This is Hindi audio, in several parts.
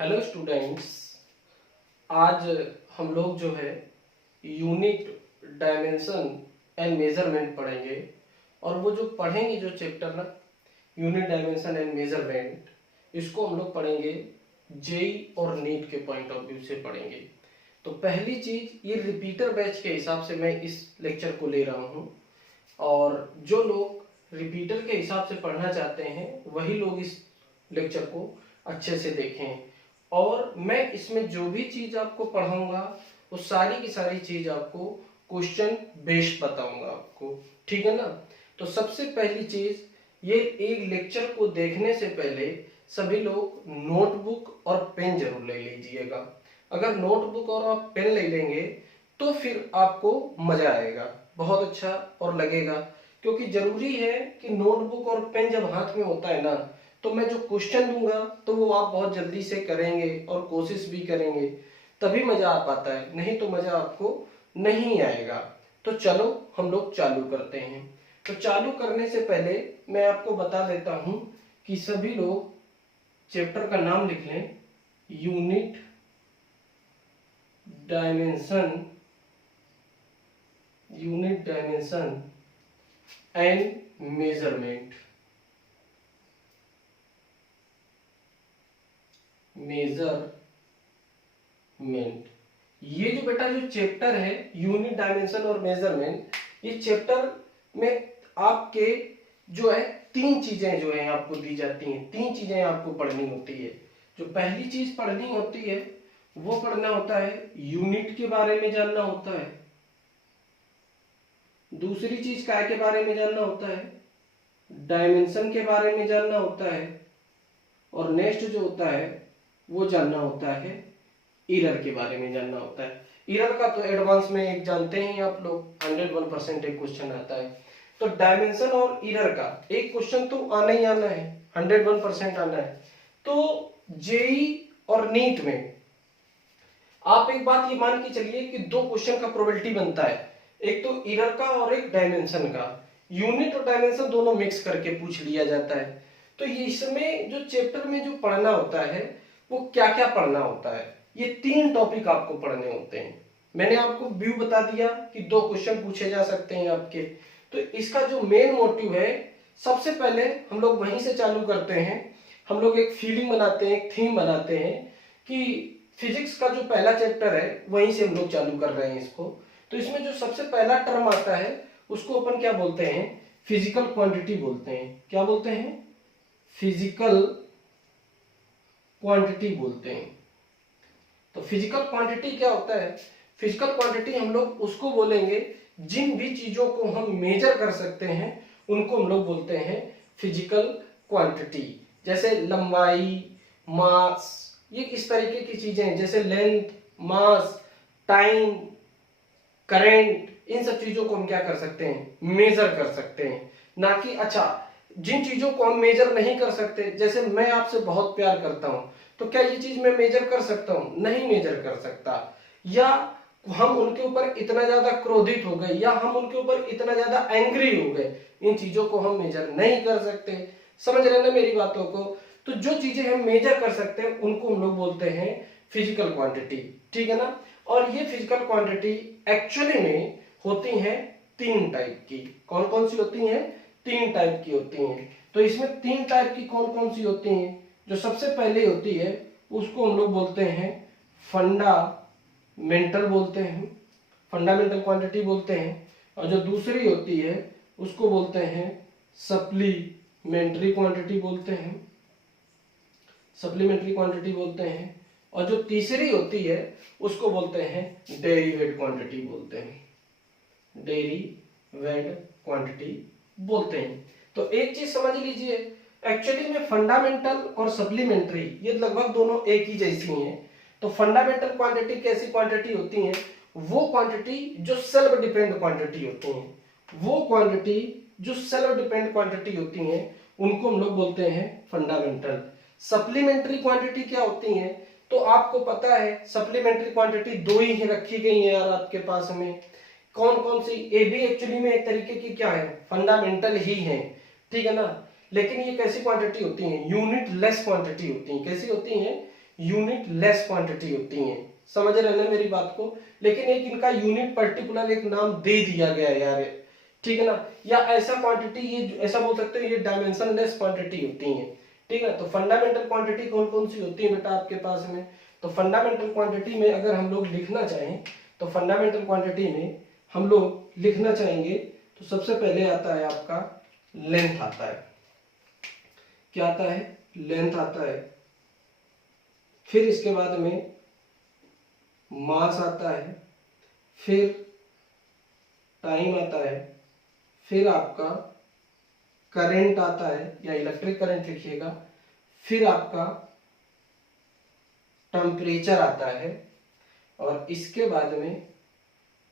Hello students. आज हम लोग जो है यूनिट डायमेंशन एंड मेजरमेंट पढ़ेंगे। और वो जो पढ़ेंगे जो चैप्टर ना यूनिट डायमेंशन एंड मेजरमेंट, इसको हम लोग पढ़ेंगे जेई और नीट के पॉइंट ऑफ व्यू से पढ़ेंगे। तो पहली चीज, ये रिपीटर बैच के हिसाब से मैं इस लेक्चर को ले रहा हूँ। और जो लोग रिपीटर के हिसाब से पढ़ना चाहते हैं वही लोग इस लेक्चर को अच्छे से देखें। और मैं इसमें जो भी चीज आपको पढ़ाऊंगा वो सारी की सारी चीज आपको क्वेश्चन बेस्ड बताऊंगा आपको, ठीक है ना। तो सबसे पहली चीज, ये एक लेक्चर को देखने से पहले सभी लोग नोटबुक और पेन जरूर ले लीजिएगा। अगर नोटबुक और आप पेन ले लेंगे तो फिर आपको मजा आएगा, बहुत अच्छा और लगेगा। क्योंकि जरूरी है कि नोटबुक और पेन जब हाथ में होता है ना, तो मैं जो क्वेश्चन दूंगा तो वो आप बहुत जल्दी से करेंगे और कोशिश भी करेंगे, तभी मजा आ पाता है, नहीं तो मजा आपको नहीं आएगा। तो चलो हम लोग चालू करते हैं। तो चालू करने से पहले मैं आपको बता देता हूं कि सभी लोग चैप्टर का नाम लिख लें, यूनिट डायमेंशन एंड मेजरमेंट। ये जो बेटा जो चैप्टर है यूनिट डायमेंशन और मेजरमेंट, ये चैप्टर में आपके जो है तीन चीजें जो है आपको दी जाती हैं। तीन चीजें आपको पढ़नी होती है। जो पहली चीज पढ़नी होती है वो पढ़ना होता है यूनिट के बारे में जानना होता है। दूसरी चीज काय के बारे में जानना होता है, डायमेंशन के बारे में जानना होता है। और नेक्स्ट जो होता है वो जानना होता है इरर के बारे में जानना होता है। इरर का तो एडवांस में एक जानते हैं आप लोग, 101% एक क्वेश्चन आता है। तो डायमेंशन और इरर का एक क्वेश्चन तो आना ही आना है, 101% आना है। तो जेई और नीट में आप एक बात ये मान के चलिए कि दो क्वेश्चन का प्रोबेबिलिटी बनता है, एक तो इरर का और एक डायमेंशन का। यूनिट और डायमेंशन दोनों मिक्स करके पूछ लिया जाता है। तो ये इसमें जो चैप्टर में जो पढ़ना होता है वो क्या क्या पढ़ना होता है, ये तीन टॉपिक आपको पढ़ने होते हैं। मैंने आपको व्यू बता दिया कि दो क्वेश्चन पूछे जा सकते हैं आपके। तो इसका जो मेन मोटिव है, सबसे पहले हम लोग वहीं से चालू करते हैं। हम लोग एक फीलिंग बनाते हैं, एक थीम बनाते हैं कि फिजिक्स का जो पहला चैप्टर है वहीं से हम लोग चालू कर रहे हैं इसको। तो इसमें जो सबसे पहला टर्म आता है उसको अपन क्या बोलते हैं, फिजिकल क्वांटिटी बोलते हैं। क्या बोलते हैं? फिजिकल क्वांटिटी बोलते हैं। तो फिजिकल क्वांटिटी क्या होता है? फिजिकल क्वांटिटी हम लोग उसको बोलेंगे जिन भी चीजों को हम मेजर कर सकते हैं उनको हम लोग बोलते हैं फिजिकल क्वांटिटी। जैसे लंबाई, मास, ये इस तरीके की चीजें, जैसे लेंथ, मास, टाइम, करंट, इन सब चीजों को हम क्या कर सकते हैं, मेजर कर सकते हैं। ना कि अच्छा जिन चीजों को हम मेजर नहीं कर सकते, जैसे मैं आपसे बहुत प्यार करता हूं तो क्या ये चीज मैं मेजर कर सकता हूं? नहीं मेजर कर सकता। या हम उनके ऊपर इतना ज्यादा क्रोधित हो गए या हम उनके ऊपर इतना ज्यादा एंग्री हो गए, इन चीजों को हम मेजर नहीं कर सकते। समझ रहे ना मेरी बातों को? तो जो चीजें हम मेजर कर सकते हैं उनको हम लोग बोलते हैं फिजिकल क्वांटिटी, ठीक है ना। और ये फिजिकल क्वांटिटी एक्चुअली में होती हैं तीन टाइप की। कौन कौन सी होती हैं? तीन टाइप की होती हैं। तो इसमें तीन टाइप की कौन कौन सी होती हैं? जो सबसे पहले होती है उसको हम लोग बोलते हैं फंडामेंटल बोलते हैं, फंडामेंटल क्वांटिटी बोलते हैं। और जो दूसरी होती है उसको बोलते हैं सप्लीमेंट्री क्वांटिटी बोलते हैं, सप्लीमेंट्री क्वांटिटी बोलते हैं। और जो तीसरी होती है उसको बोलते हैं डेरिवेट क्वांटिटी बोलते हैं, डेरिवेट क्वांटिटी बोलते हैं। तो एक चीज समझ लीजिए, एक्चुअली में फंडामेंटल और सप्लीमेंट्री ये लगभग दोनों एक ही जैसी हैं। तो फंडामेंटल क्वांटिटी कैसी क्वांटिटी होती है? वो क्वांटिटी जो सेल्फ डिपेंड क्वांटिटी होती हैं, वो क्वांटिटी जो सेल्फ डिपेंड क्वांटिटी होती हैं उनको हम लोग बोलते हैं फंडामेंटल। सप्लीमेंट्री क्वांटिटी क्या होती हैं? तो आपको पता है सप्लीमेंट्री क्वांटिटी दो ही रखी गई है यार आपके पास में। कौन कौन सी? ए भी एक्चुअली में एक तरीके की क्या है, फंडामेंटल ही है, ठीक है ना। लेकिन ये कैसी क्वांटिटी होती हैं? यूनिट लेस क्वांटिटी होती हैं। कैसी होती हैं? यूनिट लेस क्वांटिटी होती हैं। समझ रहे हैं ना मेरी बात को? लेकिन एक इनका यूनिट पर्टिकुलर एक नाम दे दिया गया है यार, ठीक है ना। या ऐसा क्वांटिटी, ये ऐसा बोल सकते हो ये डायमेंशन लेस क्वांटिटी होती हैं, ठीक है। तो फंडामेंटल क्वांटिटी कौन कौन सी होती है बेटा आपके पास में? तो फंडामेंटल क्वांटिटी में अगर हम लोग लिखना चाहें तो फंडामेंटल क्वांटिटी में हम लोग लिखना चाहेंगे तो सबसे पहले आता है आपका लेंथ आता है। क्या आता है? लेंथ आता है। फिर इसके बाद में मास आता है, फिर टाइम आता है, फिर आपका करंट आता है या इलेक्ट्रिक करंट लिखिएगा, फिर आपका टेम्परेचर आता है, और इसके बाद में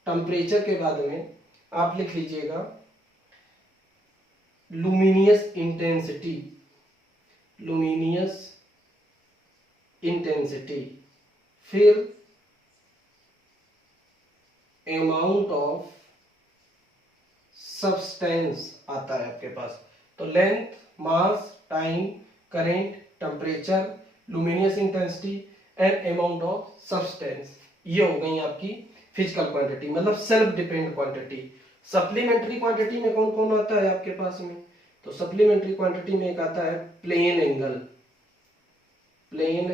टेम्परेचर के बाद में आप लिख लीजिएगा लुमिनियस इंटेंसिटी, लुमिनियस इंटेंसिटी, फिर अमाउंट ऑफ सब्सटेंस आता है आपके पास। तो length, mass, time, current, temperature, luminous intensity and amount of substance, ये हो गई आपकी फिजिकल क्वांटिटी, मतलब self depend quantity. Supplementary quantity में कौन कौन आता है आपके पास में? तो सप्लीमेंट्री क्वांटिटी में एक आता है प्लेन एंगल, प्लेन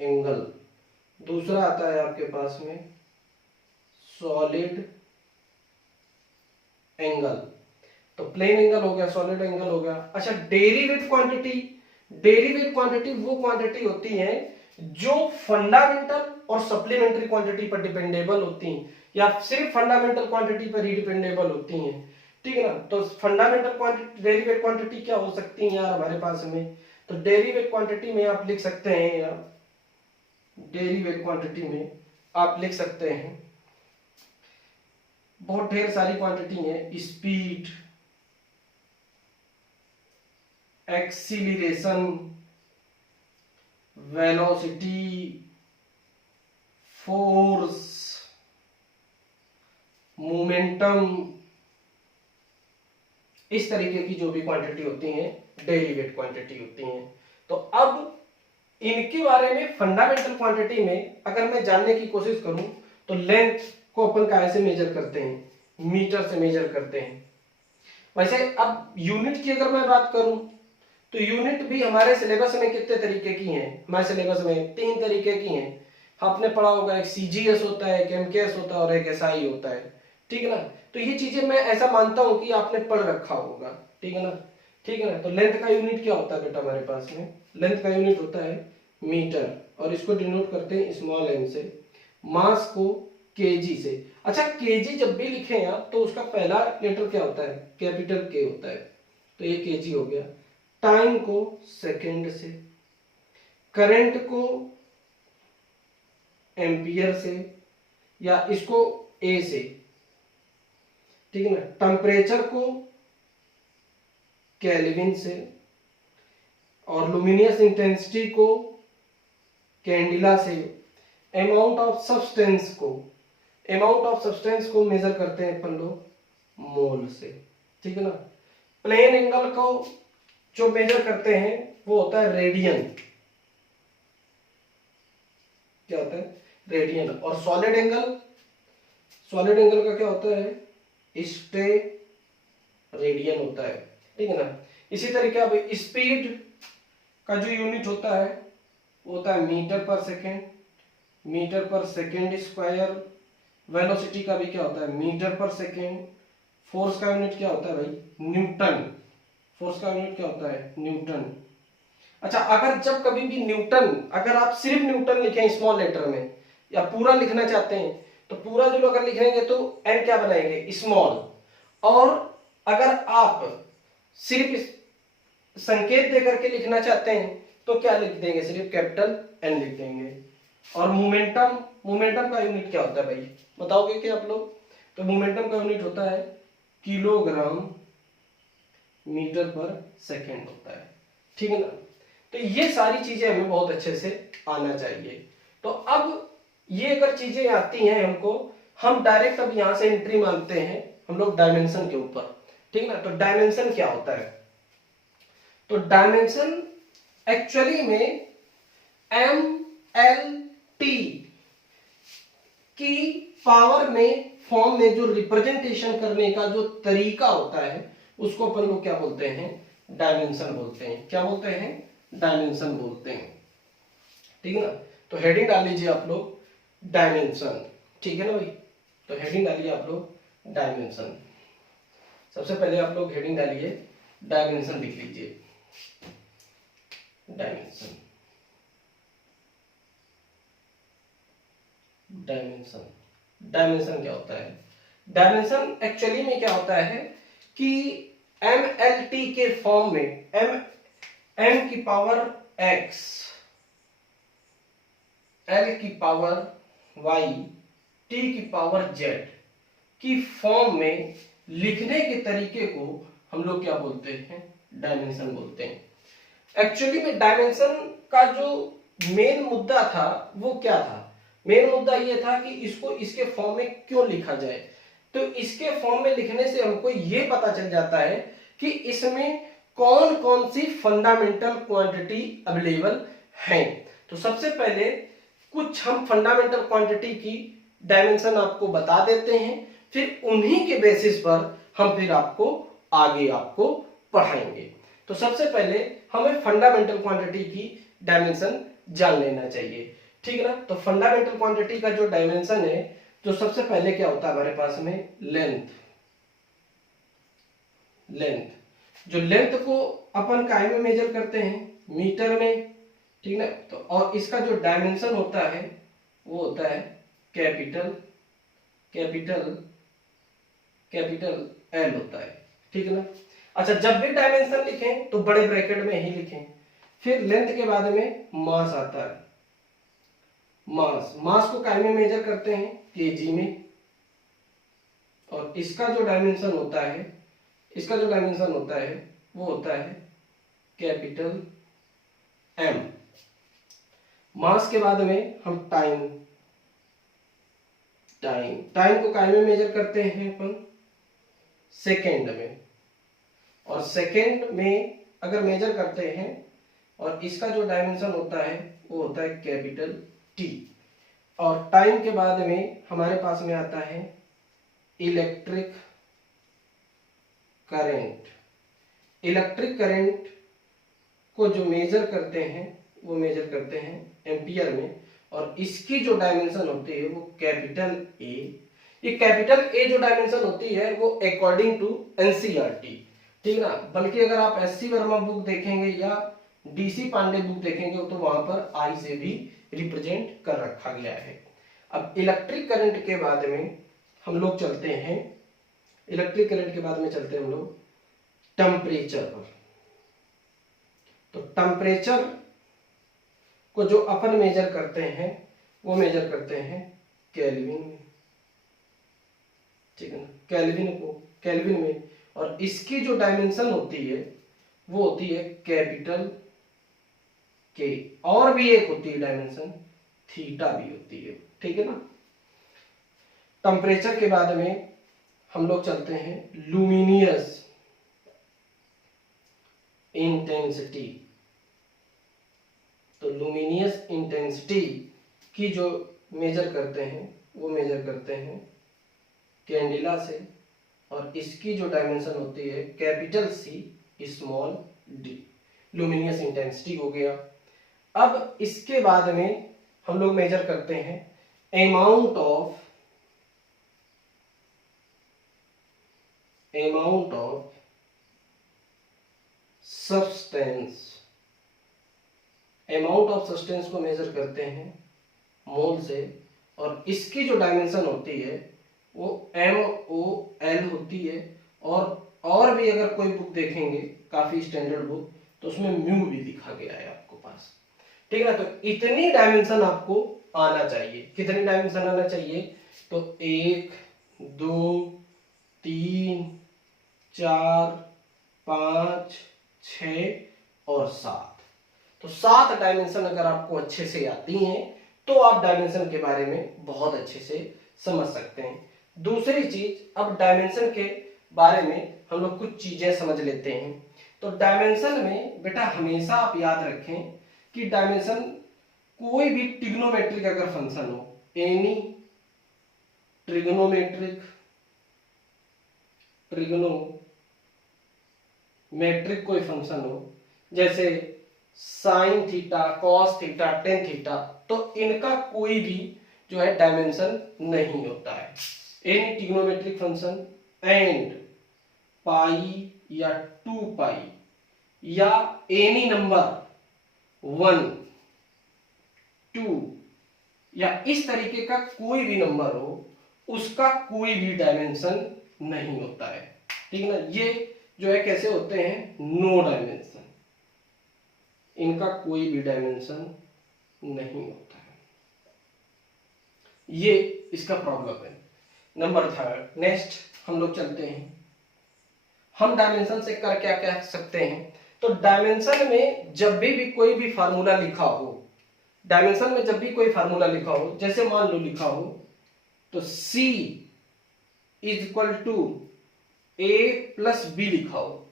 एंगल। दूसरा आता है आपके पास में सॉलिड एंगल। तो प्लेन एंगल हो गया, सॉलिड एंगल हो गया। अच्छा, डेरिवेट क्वांटिटी, डेरिवेट क्वांटिटी वो क्वांटिटी होती है जो फंडामेंटल और सप्लीमेंट्री क्वांटिटी पर डिपेंडेबल होती हैं, या सिर्फ फंडामेंटल क्वांटिटी पर ही डिपेंडेबल होती हैं, ठीक है ना। तो फंडामेंटल क्वांटिटी, डेरिवेट क्वांटिटी क्या हो सकती है यार हमारे पास में? तो डेरिवेट क्वांटिटी में आप लिख सकते हैं यार, डेरिवेट क्वांटिटी में आप लिख सकते हैं बहुत ढेर सारी क्वांटिटी है। Speed, acceleration, velocity, force, momentum, इस तरीके की जो भी क्वांटिटी होती हैं डेरिवेट क्वांटिटी होती हैं। तो अब इनके बारे में फंडामेंटल क्वांटिटी में अगर मैं जानने की कोशिश करूं तो लेंथ को अपन कैसे मेजर करते हैं? मीटर से मेजर करते हैं। वैसे अब यूनिट की अगर मैं बात करूं तो यूनिट भी हमारे सिलेबस में कितने तरीके की हैं? हमारे सिलेबस में 3 तरीके की हैं। आपने पढ़ा होगा, एक सीजीएस होता है, एक एमकेएस होता है और एक एसआई होता है, ठीक है ना। तो ये चीजें मैं ऐसा मानता हूं कि आपने पढ़ रखा होगा, ठीक है ना, ठीक है ना। तो लेंथ का यूनिट क्या होता है बेटा हमारे पास में? लेंथ का यूनिट होता है मीटर, और इसको डिनोट करते हैं स्मॉल एम से। मास को केजी से। अच्छा, केजी जब भी लिखें आप तो उसका पहला लेटर क्या होता है? कैपिटल के होता है, तो ये केजी हो गया। टाइम को सेकंड से, करंट को एम्पियर से, या इसको ए से, ठीक है ना। टेम्परेचर को केल्विन से, और लुमिनियस इंटेंसिटी को कैंडिला से। अमाउंट ऑफ सब्सटेंस को, अमाउंट ऑफ सब्सटेंस को मेजर करते हैं अपन लोग मोल से, ठीक है ना। प्लेन एंगल को जो मेजर करते हैं वो होता है रेडियन, क्या होता है? रेडियन। और सॉलिड एंगल, सॉलिड एंगल का क्या होता है? स्टे रेडियन होता है, ठीक है ना। इसी तरीके अब स्पीड का जो यूनिट होता है वो होता है मीटर पर सेकेंड, मीटर पर सेकेंड स्क्वायर। वेलोसिटी का भी क्या होता है? मीटर पर सेकेंड। फोर्स का यूनिट क्या होता है भाई? न्यूटन। फोर्स का यूनिट क्या होता है? न्यूटन। अच्छा, अगर जब कभी भी न्यूटन, अगर आप सिर्फ न्यूटन लिखें स्मॉल लेटर में, या पूरा लिखना चाहते हैं तो पूरा जो अगर लिखेंगे तो एन क्या बनाएंगे? स्मॉल। और अगर आप सिर्फ संकेत देकर के लिखना चाहते हैं तो क्या लिख देंगे? सिर्फ कैपिटल एन लिख देंगे। और मोमेंटम, मोमेंटम का यूनिट क्या होता है भाई? बताओगे क्या आप लोग? तो मोमेंटम का यूनिट होता है किलोग्राम मीटर पर सेकेंड होता है, ठीक है ना। तो ये सारी चीजें हमें बहुत अच्छे से आना चाहिए। तो अब ये अगर चीजें आती हैं हमको, हम डायरेक्ट अब यहां से एंट्री मानते हैं हम लोग डायमेंशन के ऊपर, ठीक है ना। तो डायमेंशन क्या होता है? तो डायमेंशन एक्चुअली में एम टी की पावर में फॉर्म में जो रिप्रेजेंटेशन करने का जो तरीका होता है उसको अपन लोग क्या बोलते हैं, डायमेंशन बोलते हैं। क्या बोलते हैं, डायमेंशन बोलते हैं। ठीक है ना, तो हेडिंग डाल लीजिए आप लोग डायमेंशन। ठीक है ना भाई, तो हेडिंग डालिए आप लोग डायमेंशन। सबसे पहले आप लोग हेडिंग डालिए डायमेंशन, लिख लीजिए डायमेंशन। डायमेंशन, डायमेंशन क्या होता है? डायमेंशन एक्चुअली में क्या होता है कि MLT के फॉर्म में m की पावर x, l की पावर y, t की पावर z की फॉर्म में लिखने के तरीके को हम लोग क्या बोलते हैं, डायमेंशन बोलते हैं। एक्चुअली में डायमेंशन का जो मेन मुद्दा था वो क्या था? मेन मुद्दा ये था कि इसको इसके फॉर्म में क्यों लिखा जाए। तो इसके फॉर्म में लिखने से हमको ये पता चल जाता है कि इसमें कौन कौन सी फंडामेंटल क्वांटिटी अवेलेबल हैं। तो सबसे पहले कुछ हम फंडामेंटल क्वांटिटी की डायमेंशन आपको बता देते हैं, फिर उन्हीं के बेसिस पर हम फिर आपको आगे आपको पढ़ाएंगे। तो सबसे पहले हमें फंडामेंटल क्वांटिटी की डायमेंशन जान लेना चाहिए। ठीक है ना, तो फंडामेंटल क्वांटिटी का जो डायमेंशन है, तो सबसे पहले क्या होता है हमारे पास में, लेंथ। लेंथ, जो लेंथ को अपन काय में मेजर करते हैं, मीटर में। ठीक है ना, तो और इसका जो डायमेंशन होता है वो होता है कैपिटल एल होता है। ठीक है ना। अच्छा, जब भी डायमेंशन लिखें तो बड़े ब्रैकेट में ही लिखें। फिर लेंथ के बाद में मास आता है। मास को काय में मेजर करते हैं, केजी में। और इसका जो डायमेंशन होता है वो होता है कैपिटल एम। मास के बाद में हम टाइम को काय में मेजर करते हैं अपन, सेकेंड में। और सेकेंड में अगर मेजर करते हैं और इसका जो डायमेंशन होता है वो होता है कैपिटल टी। और टाइम के बाद में हमारे पास में आता है इलेक्ट्रिक करंट। इलेक्ट्रिक करंट को जो मेजर करते हैं वो मेजर करते हैं एम्पियर में। और इसकी जो डायमेंशन होती है वो कैपिटल ए। ये कैपिटल ए जो डायमेंशन होती है वो अकॉर्डिंग टू एनसीईआरटी। ठीक है ना, बल्कि अगर आप एससी वर्मा बुक देखेंगे या डीसी पांडे बुक देखेंगे तो वहां पर आई से भी रिप्रेजेंट कर रखा गया है। अब इलेक्ट्रिक करंट के बाद में हम लोग चलते हैं, इलेक्ट्रिक करंट के बाद में चलते हैं हम लोग टेम्परेचर पर। तो टेम्परेचर को जो अपन मेजर करते हैं वो मेजर करते हैं केल्विन में। ठीक है ना, केल्विन में। और इसकी जो डायमेंशन होती है वो होती है कैपिटल के। और भी एक होती है डायमेंशन, थीटा भी होती है। ठीक है ना। टेम्परेचर के बाद में हम लोग चलते हैं लुमिनियस इंटेंसिटी। तो लुमिनियस इंटेंसिटी की जो मेजर करते हैं वो मेजर करते हैं कैंडिला से। और इसकी जो डायमेंशन होती है capital C small D. Luminous intensity हो गया। अब इसके बाद में हम लोग मेजर करते हैं amount of substance. Amount of substance को मेजर करते हैं मोल से। और इसकी जो डायमेंशन होती है वो MOL होती है। और भी अगर कोई बुक देखेंगे काफी स्टैंडर्ड बुक तो उसमें म्यू भी लिखा गया है आपको पास। ठीक है ना, तो इतनी डायमेंशन आपको आना चाहिए। कितनी डायमेंशन आना चाहिए? तो 1 2 3 4 5 6 और 7। तो 7 डायमेंशन अगर आपको अच्छे से आती हैं तो आप डायमेंशन के बारे में बहुत अच्छे से समझ सकते हैं। दूसरी चीज, अब डायमेंशन के बारे में हम लोग कुछ चीजें समझ लेते हैं। तो डायमेंशन में बेटा हमेशा आप याद रखें कि डायमेंशन कोई भी ट्रिग्नोमेट्रिक अगर फंक्शन हो, एनी ट्रिग्नोमेट्रिक कोई फंक्शन हो, जैसे sine theta, cos theta, tan theta, तो इनका कोई भी जो है डायमेंशन नहीं होता है। Any trigonometric function and pi या 2 पाई या एनी नंबर 1, 2 या इस तरीके का कोई भी नंबर हो, उसका कोई भी डायमेंशन नहीं होता है। ठीक है ना, ये जो है कैसे होते हैं, नो डायमेंशन, इनका कोई भी डायमेंशन नहीं होता है। ये इसका प्रॉब्लम है। नंबर 3, नेक्स्ट हम लोग चलते हैं। हम डायमेंशन से कर क्या कह सकते हैं, तो डायमेंशन में जब भी कोई भी फार्मूला लिखा हो, डायमेंशन में जब भी कोई फार्मूला लिखा हो, जैसे मान लो लिखा हो तो C is equal to A plus B लिखा हो,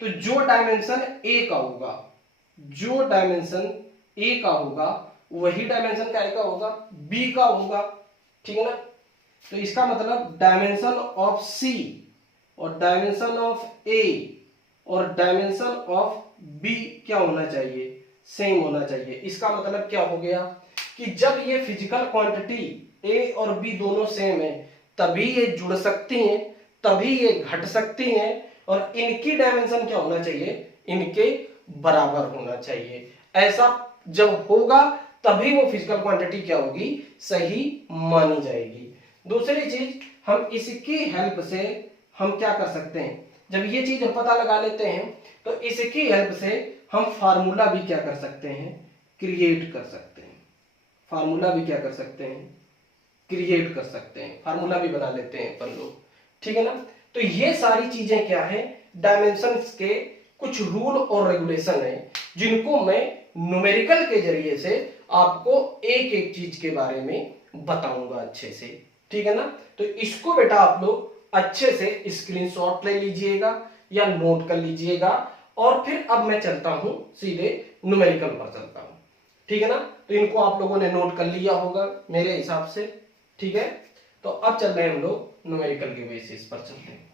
तो जो डायमेंशन A का होगा, जो डायमेंशन A का होगा वही डायमेंशन का होगा, B का होगा। ठीक है ना, तो इसका मतलब डायमेंशन ऑफ C और डायमेंशन ऑफ A और डायमेंशन ऑफ B क्या होना चाहिए, सेम होना चाहिए। इसका मतलब क्या हो गया कि जब ये फिजिकल क्वांटिटी A और B दोनों सेम है, तभी ये जुड़ सकती हैं, तभी ये घट सकती हैं, और इनकी डायमेंशन क्या होना चाहिए, इनके बराबर होना चाहिए। ऐसा जब होगा तभी वो फिजिकल क्वांटिटी क्या होगी, सही मानी जाएगी। दूसरी चीज, हम इसकी हेल्प से हम क्या कर सकते हैं, जब ये चीज हम पता लगा लेते हैं तो इसकी हेल्प से हम फार्मूला भी क्या कर सकते हैं, क्रिएट कर सकते हैं। फार्मूला भी क्या कर सकते हैं, क्रिएट कर सकते हैं, फार्मूला भी बना लेते हैं अपन लोग। ठीक है ना, तो ये सारी चीजें क्या है, डायमेंशंस के कुछ रूल और रेगुलेशन है, जिनको मैं न्यूमेरिकल के जरिए से आपको एक एक चीज के बारे में बताऊंगा अच्छे से। ठीक है ना, तो इसको बेटा आप लोग अच्छे से स्क्रीनशॉट ले लीजिएगा या नोट कर लीजिएगा, और फिर अब मैं चलता हूं सीधे न्यूमेरिकल पर चलता हूं। ठीक है ना, तो इनको आप लोगों ने नोट कर लिया होगा मेरे हिसाब से। ठीक है, तो अब चल रहे हैं हम लोग न्यूमेरिकल के बेसिस पर चलते हैं,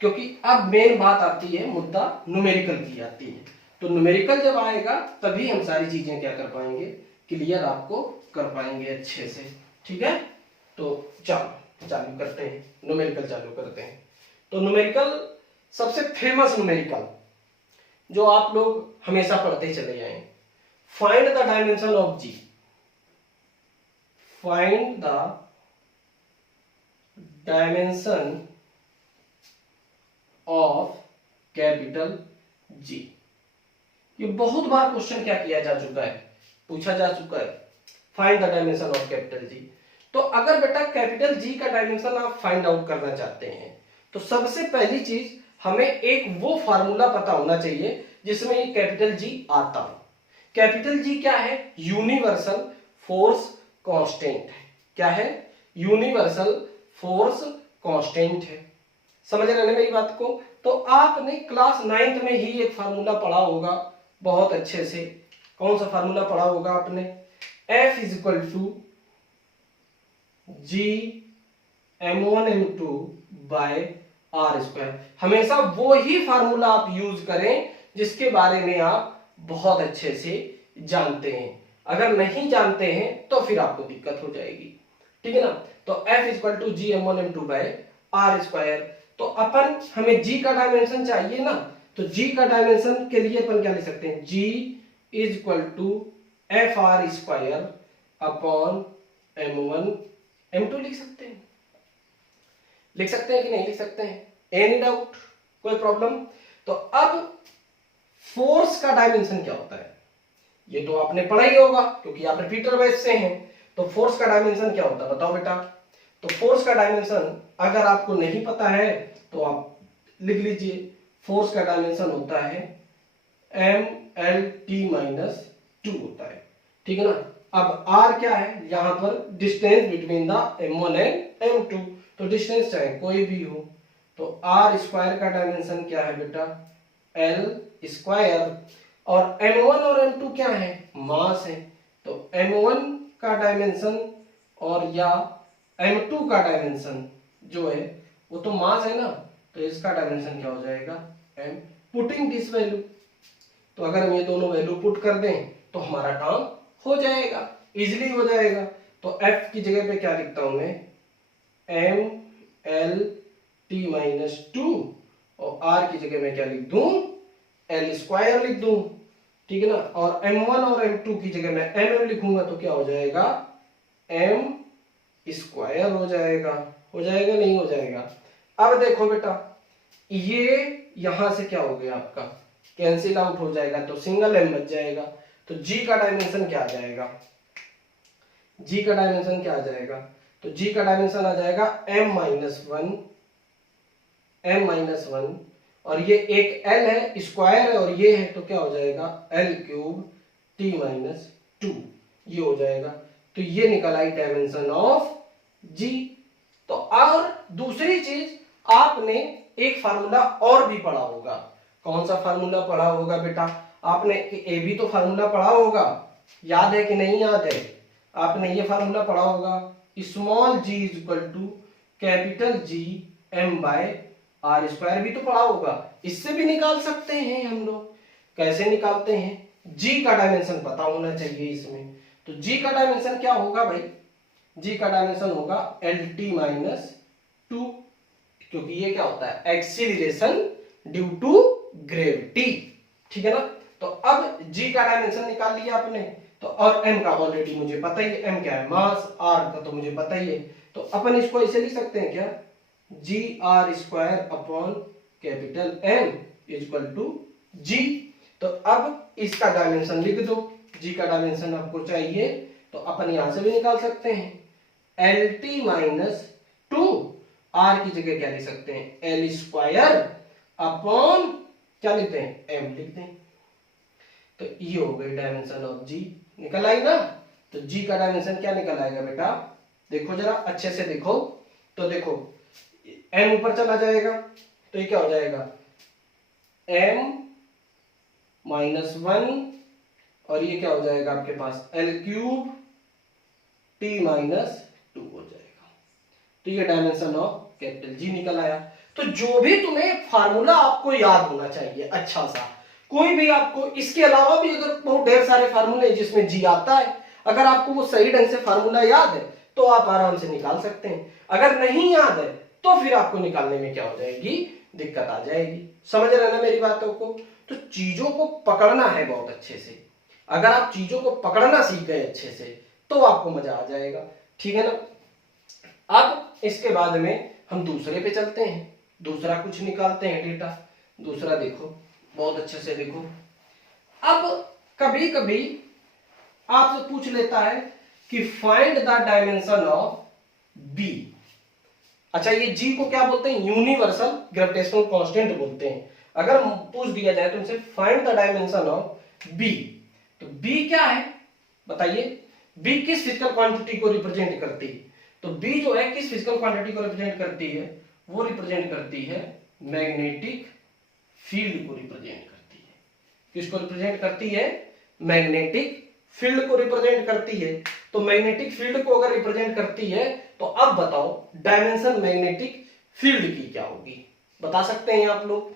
क्योंकि अब मेन बात आती है, मुद्दा न्यूमेरिकल की आती है। तो न्यूमेरिकल जब आएगा तभी हम सारी चीजें क्या कर पाएंगे, क्लियर आपको कर पाएंगे अच्छे से। ठीक है, तो चलो चालू करते हैं, न्यूमेरिकल चालू करते हैं। तो न्यूमेरिकल सबसे फेमस न्यूमेरिकल जो आप लोग हमेशा पढ़ते चले आए, find the dimension of G, find the dimension of capital G. ये बहुत बार क्वेश्चन क्या किया जा चुका है, पूछा जा चुका है, find the dimension of capital जी। तो अगर बेटा कैपिटल जी का डायमेंशन आप फाइंड आउट करना चाहते हैं, तो सबसे पहली चीज हमें एक वो फार्मूला पता होना चाहिए जिसमें ये कैपिटल जी आता हो। कैपिटल जी क्या है, यूनिवर्सल फोर्स कांस्टेंट है। क्या है, यूनिवर्सल फोर्स कांस्टेंट है। समझ रहे हैं मेरी बात को? तो आपने क्लास 9th में ही एक फार्मूला पढ़ा होगा बहुत अच्छे से। कौन सा फार्मूला पढ़ा होगा आपने, F is equal to G m1m2 by R square. हमेशा वो ही फार्मूला आप यूज करें जिसके बारे में आप बहुत अच्छे से जानते हैं। अगर नहीं जानते हैं तो फिर आपको दिक्कत हो जाएगी। ठीक है ना, तो F is equal to G m1m2 by R square. तो अपन हमें जी का डायमेंशन चाहिए ना, तो जी का डायमेंशन के लिए अपन क्या लिख सकते हैं, G is equal to F R square upon m1 m2 लिख सकते हैं। लिख सकते हैं कि नहीं लिख सकते हैं, एनी डाउट, कोई प्रॉब्लम? तो अब फोर्स का डायमेंशन क्या होता है, ये तो आपने पढ़ा ही होगा क्योंकि आप रिपीटर बैच से हैं। तो फोर्स का डायमेंशन क्या होता है बताओ बेटा। तो फोर्स का डायमेंशन अगर आपको नहीं पता है तो आप लिख लीजिए, फोर्स का डायमेंशन होता है mlt-2 होता है। ठीक है ना, अब r क्या है, यहां पर distance between the m1 and m2, तो डिस्टेंस चाहे कोई भी हो, तो r स्क्वायर का डायमेंशन क्या है बेटा, l स्क्वायर, और m1 और m2 क्या है, मास है। तो m1 का डायमेंशन और या m2 का डायमेंशन जो है वो तो मास है ना, तो इसका डायमेंशन क्या हो जाएगा, m। पुटिंग दिस वैल्यू, तो अगर हम ये दोनों वैल्यू पुट कर दें तो हमारा काम हो जाएगा, इजीली हो जाएगा। तो f की जगह पे क्या लिखता हूं मैं, m l t माइनस 2 और r की जगह में क्या लिख दूं, l स्क्वायर लिख दूं, ठीक है ना। और m1 और m2 की जगह में mm लिखूंगा तो क्या हो जाएगा, m स्क्वायर हो जाएगा, नहीं हो जाएगा। अब देखो बेटा, ये यहां से क्या हो गया आपका, कैंसिल आउट हो जाएगा, तो सिंगल m बच जाएगा। तो g का डायमेंशन क्या आ जाएगा, g का डायमेंशन क्या आ जाएगा, तो g का डायमेंशन आ जाएगा m माइनस वन, और ये एक l है, स्क्वायर है, और ये है तो क्या हो जाएगा l क्यूब t माइनस 2, ये हो जाएगा। तो ये निकल आई डायमेंशन ऑफ g। तो और दूसरी चीज, आपने एक फार्मूला और भी पढ़ा होगा। कौन सा फार्मूला पढ़ा होगा बेटा, आपने ए बी तो फार्मूला पढ़ा होगा, याद है कि नहीं याद है, आपने ये फार्मूला पढ़ा होगा, small g is equal to capital G m by R square, भी तो पढ़ा होगा। इससे भी निकाल सकते हैं हम लोग। कैसे निकालते हैं, g का डायमेंशन पता होना चाहिए इसमें। तो g का डायमेंशन क्या होगा भाई, g का डायमेंशन होगा lt माइनस 2, क्योंकि ये क्या होता है, एक्सीलरेशन ड्यू टू ग्रेविटी, ठीक है ना। तो अब g का डायमेंशन निकाल लिया आपने, तो और m का ऑलरेडी मुझे पता ही है, m क्या है मास, r का तो मुझे पता ही है। तो अपन इसको ऐसे लिख सकते हैं क्या, G R square upon capital M is equal to G. तो अब इसका डायमेंशन लिख दो, g का डायमेंशन आपको चाहिए तो अपन यहां से भी निकाल सकते हैं, LT माइनस 2, r की जगह क्या लिख सकते हैं, l स्क्वायर अपॉन क्या लिखते हैं, m लिख दें। तो ये हो गई डायमेंशन ऑफ g, निकल आई ना। तो g का डायमेंशन क्या निकल आएगा बेटा, देखो जरा अच्छे से देखो, तो देखो m ऊपर चला जाएगा तो ये क्या हो जाएगा, m माइनस 1, और ये क्या हो जाएगा आपके पास, l क्यूब t माइनस 2 हो जाएगा। तो ये डायमेंशन ऑफ कैपिटल G निकल आया। तो जो भी तुम्हें फार्मूला आपको याद होना चाहिए अच्छा सा, कोई भी आपको, इसके अलावा भी अगर बहुत ढेर सारे फार्मूले जिसमें G आता है, अगर आपको वो सही ढंग से फार्मूला याद है तो आप आराम से निकाल सकते हैं। अगर नहीं याद है तो फिर आपको निकालने में क्या हो जाएगी, दिक्कत आ जाएगी। समझ रहे ना मेरी बातों को। तो चीजों को पकड़ना है बहुत अच्छे से, अगर आप चीजों को पकड़ना सीख गए अच्छे से तो आपको मजा आ जाएगा, ठीक है ना। अब इसके बाद में हम दूसरे पे चलते हैं, दूसरा कुछ निकालते हैं डेटा। दूसरा देखो बहुत अच्छे से देखो। अब कभी कभी आपसे पूछ लेता है कि find the dimension of B. अच्छा, ये जी को क्या बोलते हैं, यूनिवर्सल ग्रेविटेशनल कांस्टेंट बोलते हैं। अगर पूछ दिया जाए तुमसे find the dimension of B, तो बी क्या है बताइए, बी किस फिजिकल क्वांटिटी को रिप्रेजेंट करती है। तो बी जो है किस फिजिकल क्वांटिटी को रिप्रेजेंट करती है, वो रिप्रेजेंट करती है मैग्नेटिक फील्ड को रिप्रेजेंट करती है। किसको रिप्रेजेंट करती है, मैग्नेटिक फील्ड को रिप्रेजेंट करती है। तो मैग्नेटिक फील्ड को अगर रिप्रेजेंट करती है तो अब बताओ डायमेंशन मैग्नेटिक फील्ड की क्या होगी, बता सकते हैं आप लोग,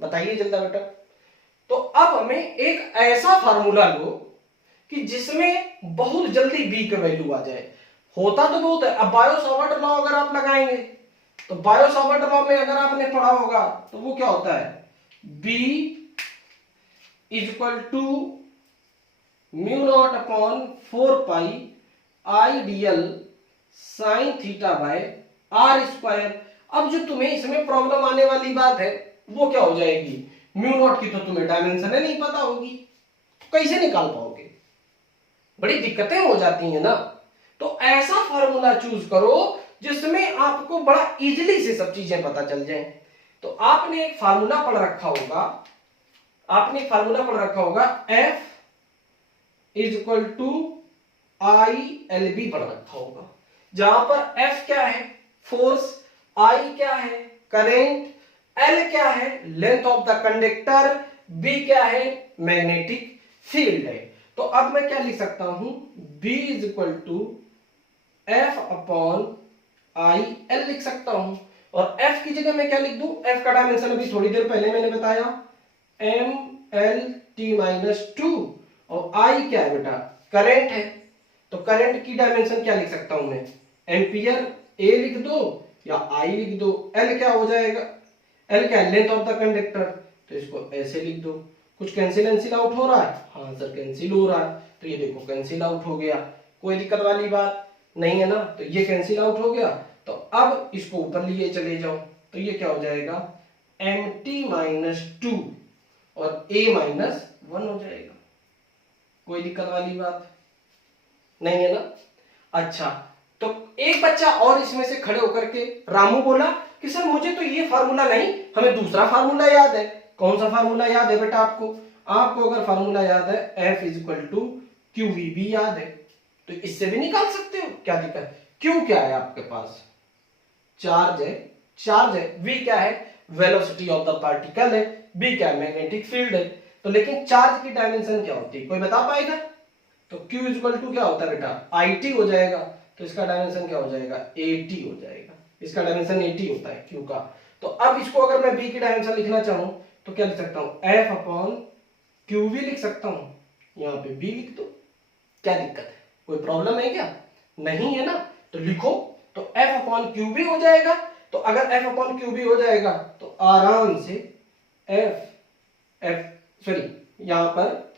बताइए जल्दी बेटा। तो अब हमें एक ऐसा फार्मूला लो कि जिसमें बहुत जल्दी बी का वैल्यू आ जाए। होता तो बहुत है। अब बायो-सावर्ट लॉ अगर आप लगाएंगे तो बायो-सावर्ट लॉ में अगर आपने पढ़ा होगा तो वो क्या होता है, B is equal to mu naught upon 4 pi I DL sine theta by R square. अब जो तुम्हें इसमें प्रॉब्लम आने वाली बात है वो क्या हो जाएगी, म्यू नॉट की तो तुम्हें डायमेंशन है नहीं पता होगी, तो कैसे निकाल पाओगे, बड़ी दिक्कतें हो जाती हैं ना। तो ऐसा फार्मूला चूज करो जिसमें आपको बड़ा इजीली से सब चीजें पता चल जाएं। तो आपने एक फार्मूला पढ़ रखा होगा, F is equal to ILB पढ़ रखा होगा, जहां पर F क्या है, फोर्स, I क्या है, करेंट, L क्या है, length of the conductor, B क्या है, मैग्नेटिक फील्ड है। तो अब मैं क्या लिख सकता हूं, B is equal to F upon I L लिख सकता हूं। और F की जगह मैं क्या लिख दूं, F का डायमेंशन अभी थोड़ी देर पहले मैंने बताया M L T minus two, और I क्या है बेटा, करंट है। तो करंट की डायमेंशन क्या लिख सकता हूं मैं, एम्पियर ए लिख दो या I लिख दो। L क्या हो जाएगा, L क्या है, लेंथ ऑफ द कंडक्टर, तो इसको ऐसे लिख दो। कुछ कैंसिल आउट हो रहा है, हाँ सर कैंसिल हो रहा है, तो ये देखो कैंसिल आउट हो गया, कोई दिक्कत वाली बात नहीं है ना। तो ये कैंसिल आउट हो गया। तो अब इसको ऊपर लिए चले जाओ, तो ये क्या हो जाएगा, एम टी माइनस टू और ए माइनस वन हो जाएगा। कोई दिक्कत वाली बात नहीं है ना। अच्छा, तो एक बच्चा और इसमें से खड़े होकर के रामू बोला कि सर मुझे तो ये फार्मूला नहीं, हमें दूसरा फार्मूला याद है। कौन सा फार्मूला याद है बेटा आपको, आपको अगर फार्मूला याद है F is equal to Q V B याद है, तो इससे भी निकाल सकते हो, क्या दिक्कत है। क्यू क्या है आपके पास, चार्ज है, चार्ज है। V क्या है, वेलोसिटी ऑफ द पार्टिकल है। B क्या है, मैग्नेटिक फील्ड है। तो लेकिन चार्ज की डायमेंशन क्या होती है, कोई बता पाएगा। तो Q इज इक्वल टू क्या होता है बेटा, IT हो जाएगा। तो इसका डायमेंशन क्या हो जाएगा, 80 हो जाएगा। इसका डायमेंशन 80 होता है Q का। तो अब इसको अगर मैं B की डायमेंशन लिखना चाहूं तो क्या लिख सकता हूं, F अपॉन क्यू वी लिख सकता हूं। यहां पे B लिख दो, क्या दिक्कत है, कोई प्रॉब्लम है क्या, नहीं है ना। तो लिखो, तो F अपॉन क्यू वी हो जाएगा। तो अगर F अपॉन क्यू वी हो जाएगा तो आराम से यहां पर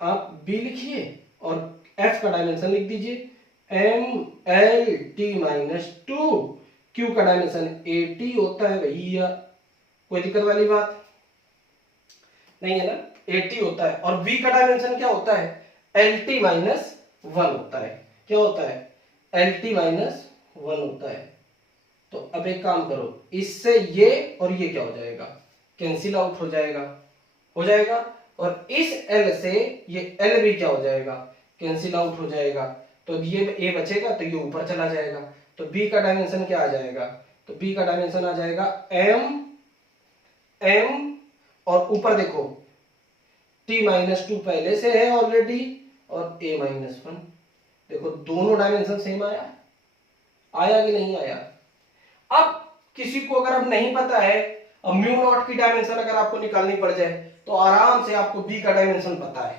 आप B लिखिए और F का डायमेंशन लिख दीजिए MLT माइनस टू, Q का डायमेंशन 80 होता है भैया, कोई दिक्कत वाली बात नहीं है ना, 80 होता है। और V का डायमेंशन क्या होता है, LT माइनस वन होता है। क्या होता है, LT माइनस वन होता है। तो अब एक काम करो, इससे ये और ये क्या हो जाएगा, कैंसिल आउट हो जाएगा, हो जाएगा। और इस L से ये L भी क्या हो जाएगा, कैंसिल आउट हो जाएगा। तो ये A बचेगा, तो ये ऊपर चला जाएगा। तो B का डायमेंशन क्या आ जाएगा, तो B का डायमेंशन आ जाएगा M और ऊपर देखो T माइनस टू पहले से है ऑलरेडी, और A माइनस वन। देखो दोनों डायमेंशन सेम आया, आया कि नहीं आया। अब किसी को अगर अब नहीं पता है, अब म्यू नॉट की डायमेंशन अगर आपको निकालनी पड़ जाए तो आराम से आपको B का डायमेंशन पता है,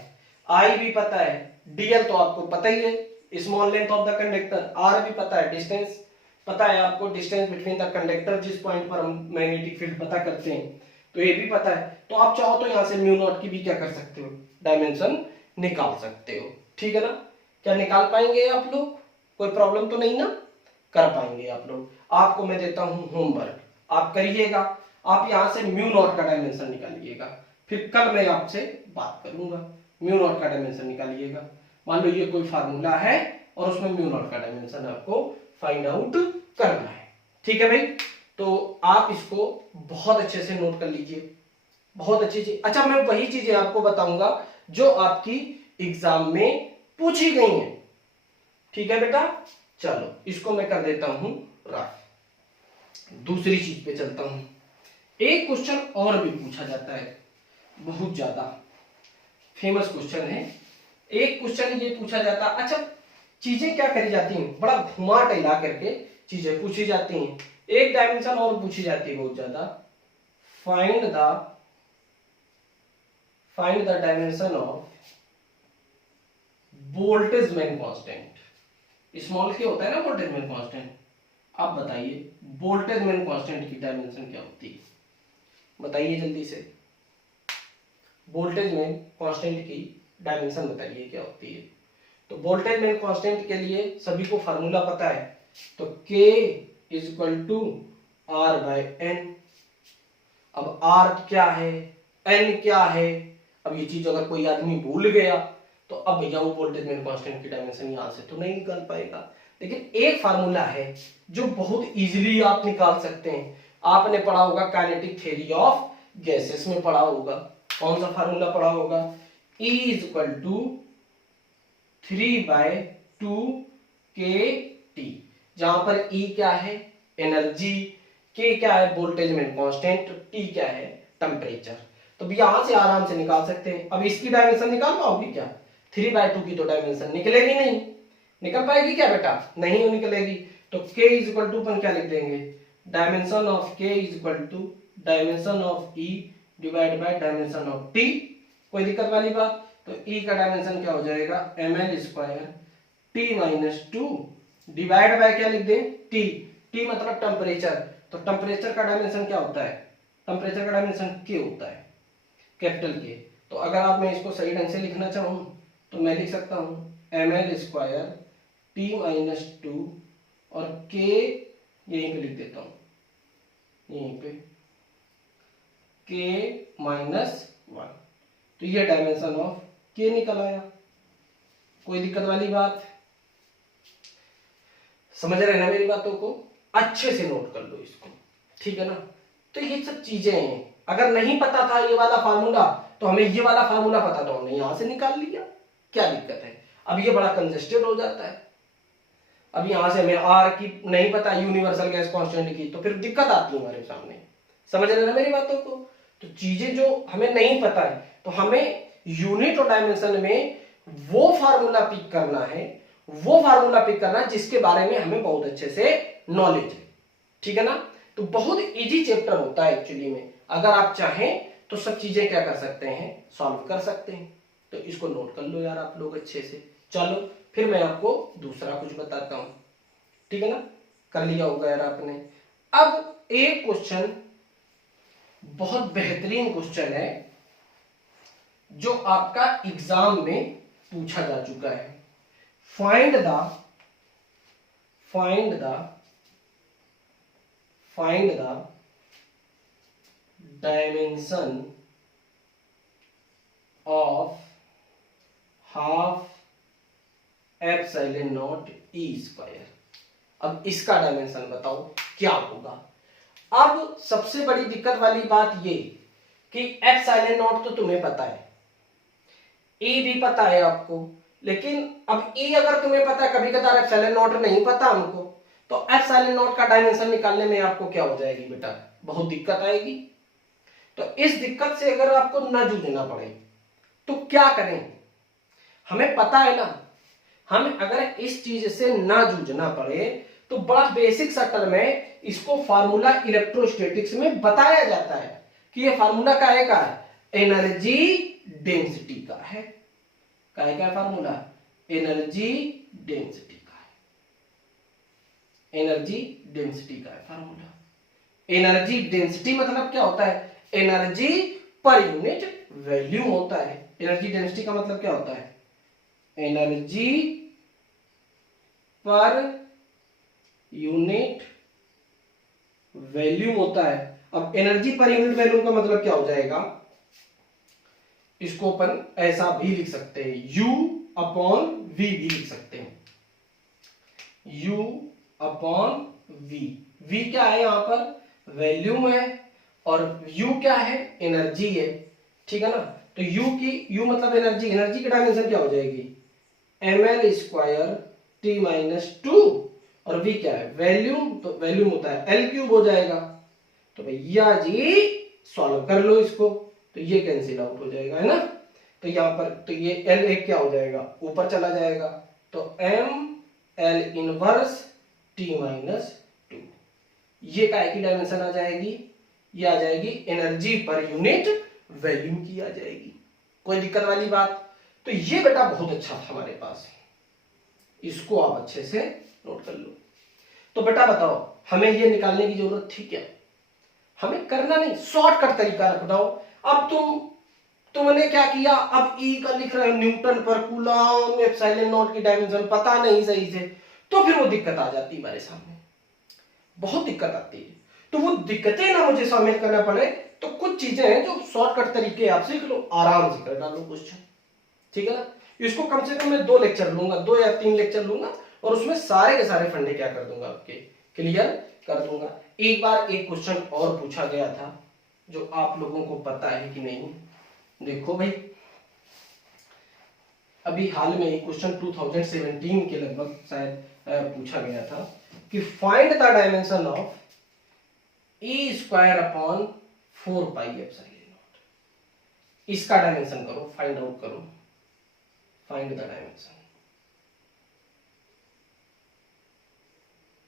I भी पता है, DL तो आपको पता ही है, small length of the conductor, R भी पता है, डिस्टेंस पता है आपको, डिस्टेंस बिटवीन द कंडक्टर, जिस पॉइंट पर हम मैग्नेटिक फील्ड पता करते हैं, तो ये भी पता है। तो आप चाहो तो यहां से म्यू नॉट की भी क्या कर सकते हो, डायमेंशन निकाल सकते हो, ठीक है ना। क्या निकाल पाएंगे आप लोग, कोई प्रॉब्लम तो नहीं ना, कर पाएंगे आप लोग। आपको मैं देता हूं होमवर्क, आप करिएगा, आप यहां से म्यू नॉट का डायमेंशन निकालिएगा, फिर कल मैं आपसे बात करूंगा। म्यू नॉट का डायमेंशन निकालिएगा। मान लो ये कोई फार्मूला है और उसमें म्यू नॉट का डायमेंशन आपको फाइंड आउट करना है, ठीक है भाई। तो आप इसको बहुत अच्छे से नोट कर लीजिए, बहुत अच्छी चीज। अच्छा, मैं वही चीजें आपको बताऊंगा जो आपकी एग्जाम में पूछी गई हैं, ठीक है बेटा। चलो इसको मैं कर देता हूं रफ। दूसरी चीज पे चलता हूं। एक क्वेश्चन और भी पूछा जाता है, बहुत ज्यादा फेमस क्वेश्चन है। एक क्वेश्चन ये पूछा जाता, अच्छा चीजें क्या करी जाती हैं, बड़ा घुमा टहला करके चीजें पूछी जाती हैं। एक डायमेंशन और पूछी जाती है बहुत ज्यादा, find the dimension of Boltzmann constant. Small के होता है ना बोल्टेजमैन कांस्टेंट, आप बताइए बोल्टेजमैन कांस्टेंट की डायमेंशन क्या होती है, बताइए जल्दी से। बोल्टेजमैन कांस्टेंट की डायमेंशन बताइए क्या होती है। तो बोल्टेजमैन कांस्टेंट के लिए सभी को फार्मूला पता है, तो K is equal to R by N। अब R क्या है, N क्या है, अब ये चीज अगर कोई आदमी भूल गया तो अब भैया वो बोल्टेजमैन कांस्टेंट की डायमेंशन यहां से तो नहीं निकाल पाएगा। लेकिन एक फार्मूला है जो बहुत इजीली आप निकाल सकते हैं। आपने पढ़ा होगा काइनेटिक थ्योरी ऑफ गैसेस में पढ़ा होगा, कौन सा फार्मूला पढ़ा होगा, E is equal to 3/2kT, जहां पर E क्या है, एनर्जी, K क्या है बोल्टेजमैन कांस्टेंट, T क्या है टेम्परेचर। तो भी यहां से आराम से निकाल सकते हैं। अब इसकी डायमेंशन निकाल पाओगे क्या? 3/2 की तो डायमेंशन निकलेगी नहीं। निकल पाएगी क्या बेटा? नहीं निकलेगी। तो k इज इक्वल टू अपन क्या लिख देंगे? Dimension of k is equal to dimension of e divide by dimension of t। कोई दिक्कत वाली बात? तो e का डायमेंशन क्या हो जाएगा? ml square t minus 2 divide by क्या लिख दें? t। t मतलब टेम्परेचर। तो टेम्परेचर का डायमेंशन क्या होता है? टेम्परेचर का डायमेंशन k होता है, कैपिटल K। तो अगर आप मैं इसको सही ढंग से लिखना चाहूं तो मैं लिख सकता हूं ml स्क्वायर t माइनस 2 और k यहीं पे लिख देता हूं, यहीं पे k माइनस 1। तो ये डायमेंशन ऑफ k निकल आया। कोई दिक्कत वाली बात? समझ रहे हैं ना मेरी बातों को? अच्छे से नोट कर लो इसको, ठीक है ना? तो ये सब चीजें हैं। अगर नहीं पता था ये वाला फार्मूला तो हमें ये वाला फार्मूला पता तो हमने यहां से निकाल लिया, क्या दिक्कत है? अब ये बड़ा कंजेस्टेड हो जाता है। अब यहां से हमें आर की नहीं पता, यूनिवर्सल गैस कांस्टेंट की, तो फिर दिक्कत आती है हमारे सामने। समझ रहे ना मेरी बातों को? तो चीजें जो हमें नहीं पता है तो हमें यूनिट और डायमेंशन में वो फार्मूला पिक करना है, वो फार्मूला पिक करना है जिसके बारे में हमें बहुत अच्छे से नॉलेज है, ठीक है ना? तो बहुत इजी चैप्टर होता है एक्चुअली में। अगर आप चाहें तो सब चीजें क्या कर सकते हैं? सॉल्व कर सकते हैं। तो इसको नोट कर लो यार आप लोग अच्छे से। चलो फिर मैं आपको दूसरा कुछ बताता हूं, ठीक है ना? कर लिया होगा यार आपने। अब एक क्वेश्चन, बहुत बेहतरीन क्वेश्चन है जो आपका एग्जाम में पूछा जा चुका है। Find the dimension of half epsilon naught E square. अब इसका डायमेंशन बताओ क्या होगा? अब सबसे बड़ी दिक्कत वाली बात ये कि एप्सिलॉन नॉट तो तुम्हें पता है, ई भी पता है आपको, लेकिन अब ई अगर तुम्हें पता है, कभी कभार एप्सिलॉन नॉट नहीं पता हमको, तो एप्सिलॉन नॉट का डायमेंशन निकालने में आपको क्या हो जाएगी बेटा? बहुत दिक्कत आएगी। तो इस दिक्कत से अगर आपको न जूझना पड़े तो क्या करें? हमें पता है ना, हम अगर इस चीज से ना जूझना पड़े तो बड़ा बेसिक सा टर्म है, इसको फार्मूला इलेक्ट्रोस्टैटिक्स में बताया जाता है कि ये फार्मूला काहे का है? एनर्जी डेंसिटी का है। काहे का फार्मूला? एनर्जी डेंसिटी का है। एनर्जी डेंसिटी का है फार्मूला। एनर्जी डेंसिटी मतलब क्या होता है? एनर्जी पर यूनिट वॉल्यूम होता है। एनर्जी डेंसिटी का मतलब क्या होता है? एनर्जी पर यूनिट वॉल्यूम होता है। अब एनर्जी पर यूनिट वॉल्यूम का मतलब क्या हो जाएगा? इसको अपन ऐसा भी लिख सकते हैं, U अपॉन V भी लिख सकते हैं। U upon V। V क्या है? यहां पर वॉल्यूम है और U क्या है? एनर्जी है, ठीक है ना? तो U मतलब एनर्जी। एनर्जी की डायमेंशन क्या हो जाएगी? ml स्क्वायर t माइनस 2 और V क्या है? वॉल्यूम। तो वॉल्यूम होता है L क्यूब हो जाएगा। तो भैया जी सॉल्व कर लो इसको, तो ये कैंसिल आउट हो जाएगा, है ना? तो यहां पर तो ये L एक क्या हो जाएगा? ऊपर चला जाएगा। तो ml इनवर्स t माइनस 2, ये काय की डायमेंशन आ जाएगी? ये आ जाएगी एनर्जी पर यूनिट वॉल्यूम की आ जाएगी। कोई दिक्कत वाली बात? तो ये बेटा बहुत अच्छा था हमारे पास, इसको आप अच्छे से नोट कर लो। तो बेटा बताओ हमें ये निकालने की जरूरत थी क्या? हमें करना नहीं, शॉर्टकट तरीका अपनाओ। अब तुमने क्या किया? अब ई का लिख रहे हो न्यूटन पर कूलम, एप्सिलॉन नॉट की डायमेंशन पता नहीं सही से, तो फिर वो दिक्कत आ जाती है हमारे सामने, बहुत दिक्कत आती है। तो वो दिक्कतें ना मुझे शामिल करना पड़े, तो कुछ चीजें हैं जो शॉर्टकट तरीके आप सीख लो, आराम से कर डालो क्वेश्चन, ठीक है ना? इसको कम से कम मैं 2 लेक्चर लूंगा, 2 या 3 लेक्चर लूंगा और उसमें सारे के सारे फंडे क्या कर दूंगा? आपके क्लियर कर दूंगा। एक बार एक क्वेश्चन और पूछा गया था जो आप लोगों को पता है कि नहीं, देखो भाई, अभी हाल में एक क्वेश्चन 2017 के लगभग शायद पूछा गया था कि find the dimension of E square upon 4 pi epsilon not. इसका डायमेंशन करो, फाइंड आउट करो, find the dimension,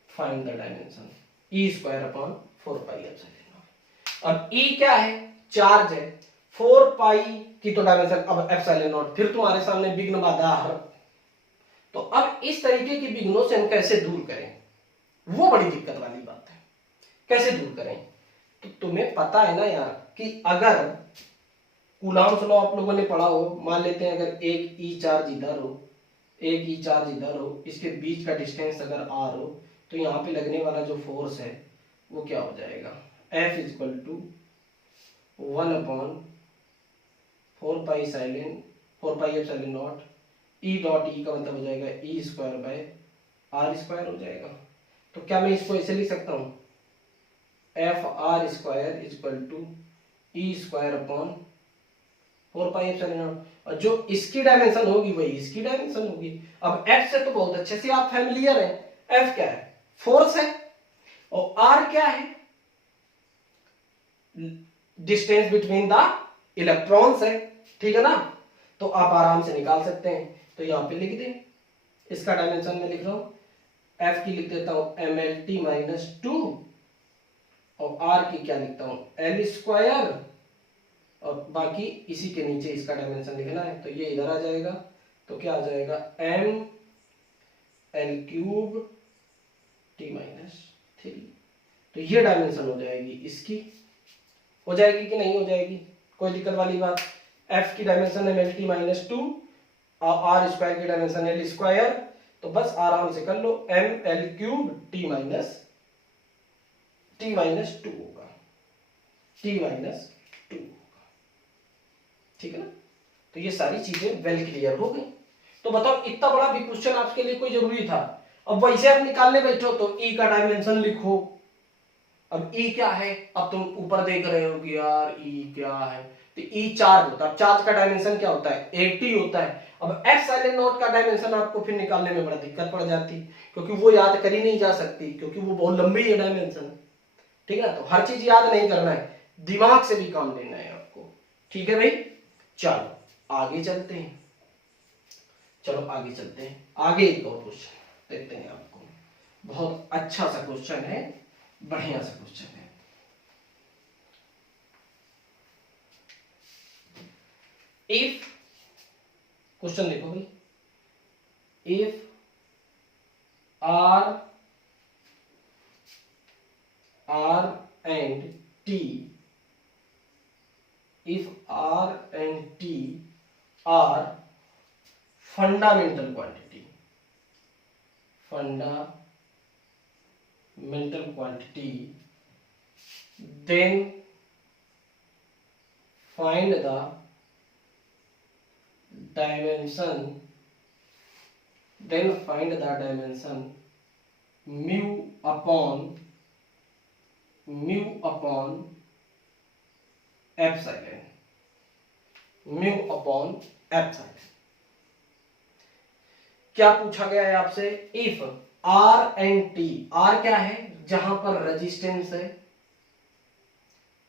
find the dimension E square upon 4 pi epsilon not. अब ई क्या है, चार्ज है, 4 पाई की तो डायमेंशन, अब एप्सिलॉन नॉट, फिर तुम्हारे सामने विघ्न बाधा हर। तो अब इस तरीके के विघ्नों से हम कैसे दूर करें, वो बड़ी दिक्कत वाली बात है। कैसे दूर करें, तो तुम्हें पता है ना यार कि अगर कूलॉम्स लॉ आप लोगों ने पढ़ा हो, मान लेते हैं अगर एक ई चार्ज इधर हो, एक ई चार्ज इधर हो, इसके बीच का डिस्टेंस अगर आर हो, तो यहाँ पे लगने वाला जो फोर्स है वो क्या हो जाएगा, F equal to 1 upon 4 pi epsilon naught E dot E का मतलब हो जाएगा E square by R square हो जाएगा। तो क्या मैं इसको ऐसे लिख सकता हूँ, F R square equal to E square upon 4 pi epsilon naught, और जो इसकी डायमेंशन होगी वही इसकी डायमेंशन होगी। अब एफ से तो बहुत अच्छे से आप फैमिलियर हैं, एफ क्या है, फोर्स है, और आर क्या है, डिस्टेंस बिटवीन द इलेक्ट्रॉन्स है, ठीक है ना। तो आप आराम से निकाल सकते हैं, तो यहां पे लिख दें, इसका डायमेंशन में लिख रहा हूं, एफ की लिख देता हूं MLT माइनस 2, और आर की क्या लिखता हूं, एल स्क्वायर, और बाकी इसी के नीचे इसका डायमेंशन लिखना है, तो ये इधर आ जाएगा, तो क्या आ जाएगा M L cube T minus 3। तो ये डायमेंशन हो जाएगी इसकी, हो जाएगी कि नहीं हो जाएगी, कोई दिक्कत वाली बात। एफ की डायमेंशन है एल टी माइनस 2 और आर स्क्वायर की डायमेंशन एल स्क्वायर, तो बस आराम से कर लो, M L cube T minus 2 होगा, टी माइनस 2, ठीक है ना। तो ये सारी चीजें वेल क्लियर हो गई। तो बताओ इतना बड़ा भी क्वेश्चन आपके लिए कोई जरूरी था। अब वैसे आप निकालने बैठो तो ई का डायमेंशन लिखो। अब ई क्या है, अब तुम ऊपर देख रहे हो कि यार ई क्या है, तो ई चार्ज होता है। चार्ज का डायमेंशन क्या होता है, 80 होता है। अब एप्सिलॉन नॉट का डायमेंशन आपको फिर निकालने में बड़ा दिक्कत पड़ जाती, क्योंकि वो याद करी नहीं जा सकती, क्योंकि वो बहुत लंबी है डायमेंशन, ठीक है। तो हर चीज याद नहीं करना है, दिमाग से भी काम लेना है आपको, ठीक है भाई। चलो आगे चलते हैं, चलो आगे चलते हैं, आगे एक और क्वेश्चन देखते हैं आपको। बहुत अच्छा सा क्वेश्चन है, बढ़िया सा क्वेश्चन है। इफ, क्वेश्चन देखो भाई, if R and T, if R and T are fundamental quantity, then find the dimension mu upon epsilon, mu upon epsilon। क्या पूछा गया है आपसे, if R and T, R क्या है जहां पर रेजिस्टेंस है,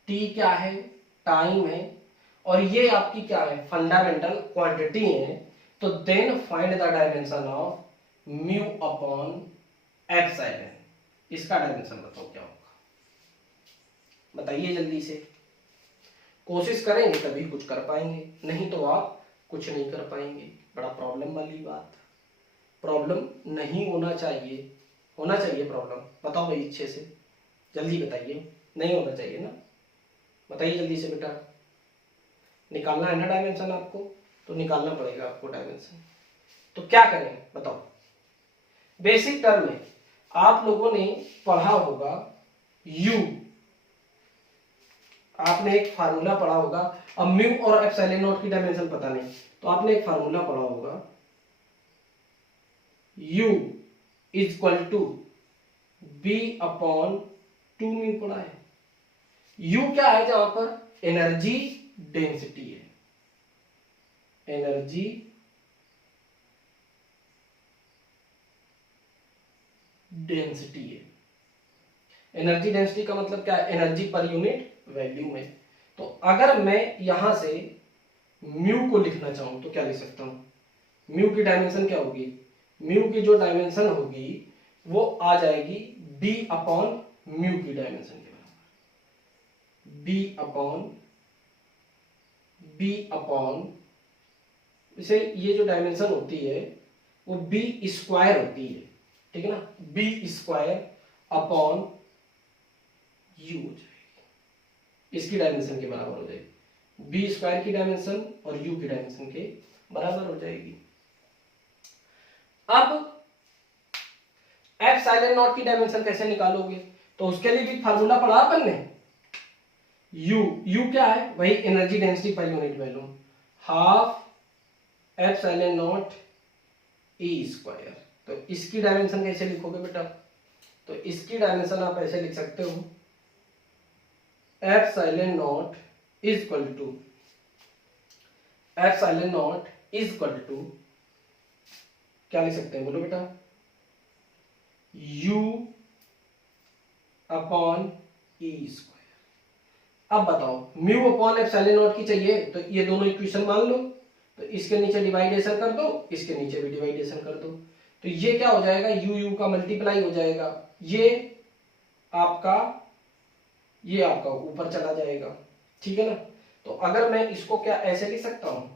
टी क्या है टाइम है, और ये आपकी क्या है फंडामेंटल क्वांटिटी है, तो then find the dimension of mu upon epsilon. इसका डायमेंशन बताओ क्या होगा, बताइए जल्दी से। कोशिश करेंगे तभी कुछ कर पाएंगे, नहीं तो आप कुछ नहीं कर पाएंगे। बड़ा प्रॉब्लम वाली बात, प्रॉब्लम नहीं होना चाहिए, होना चाहिए प्रॉब्लम। बताओ भाई अच्छे से, जल्दी बताइए, नहीं होना चाहिए ना, बताइए जल्दी से बेटा। निकालना है ना डायमेंशन आपको, तो निकालना पड़ेगा आपको डायमेंशन। तो क्या करें बताओ। बेसिक टर्म में आप लोगों ने पढ़ा होगा यू, आपने एक फार्मूला पढ़ा होगा। अब म्यू और एप्सिलॉन नॉट की डायमेंशन पता नहीं, तो आपने एक फार्मूला पढ़ा होगा, U equal to B upon 2 mu पढ़ा है। U क्या है, जहां पर एनर्जी डेंसिटी है, एनर्जी डेंसिटी है। एनर्जी डेंसिटी का मतलब क्या है, एनर्जी पर यूनिट वैल्यू में। तो अगर मैं यहां से म्यू को लिखना चाहूं तो क्या लिख सकता हूं? म्यू की डायमेंशन क्या होगी? म्यू की जो डायमेंशन होगी वो आ जाएगी बी अपॉन म्यू की डायमेंशन के बराबर। बी अपॉन इसे ये जो डायमेंशन होती है वो बी स्क्वायर होती है, ठीक है ना। बी स्क्वायर अपॉन यू हो जाएगी, इसकी डायमेंशन के बराबर हो जाएगी। बी स्क्वायर की डायमेंशन और यू की डायमेंशन के बराबर हो जाएगी। अब एप्सिलॉन नॉट की डायमेंशन कैसे निकालोगे? तो उसके लिए भी फार्मूला पढ़ा अपन ने। यू क्या है? वही energy density per unit volume, half epsilon naught E square. तो इसकी डायमेंशन कैसे लिखोगे बेटा? तो इसकी डायमेंशन आप ऐसे लिख सकते हो, epsilon naught is equal to क्या लिख सकते हैं बोलो बेटा? u upon E square. अब बताओ, म्यू अपॉन एप्सिलॉन नॉट की चाहिए तो ये दोनों इक्वेशन मान लो, तो इसके नीचे डिवाइडेशन कर दो, इसके नीचे भी डिवाइडेशन कर दो, तो ये क्या हो जाएगा? यू का मल्टीप्लाई हो जाएगा, ये आपका ऊपर चला जाएगा, ठीक है ना। तो अगर मैं इसको क्या ऐसे लिख सकता हूं,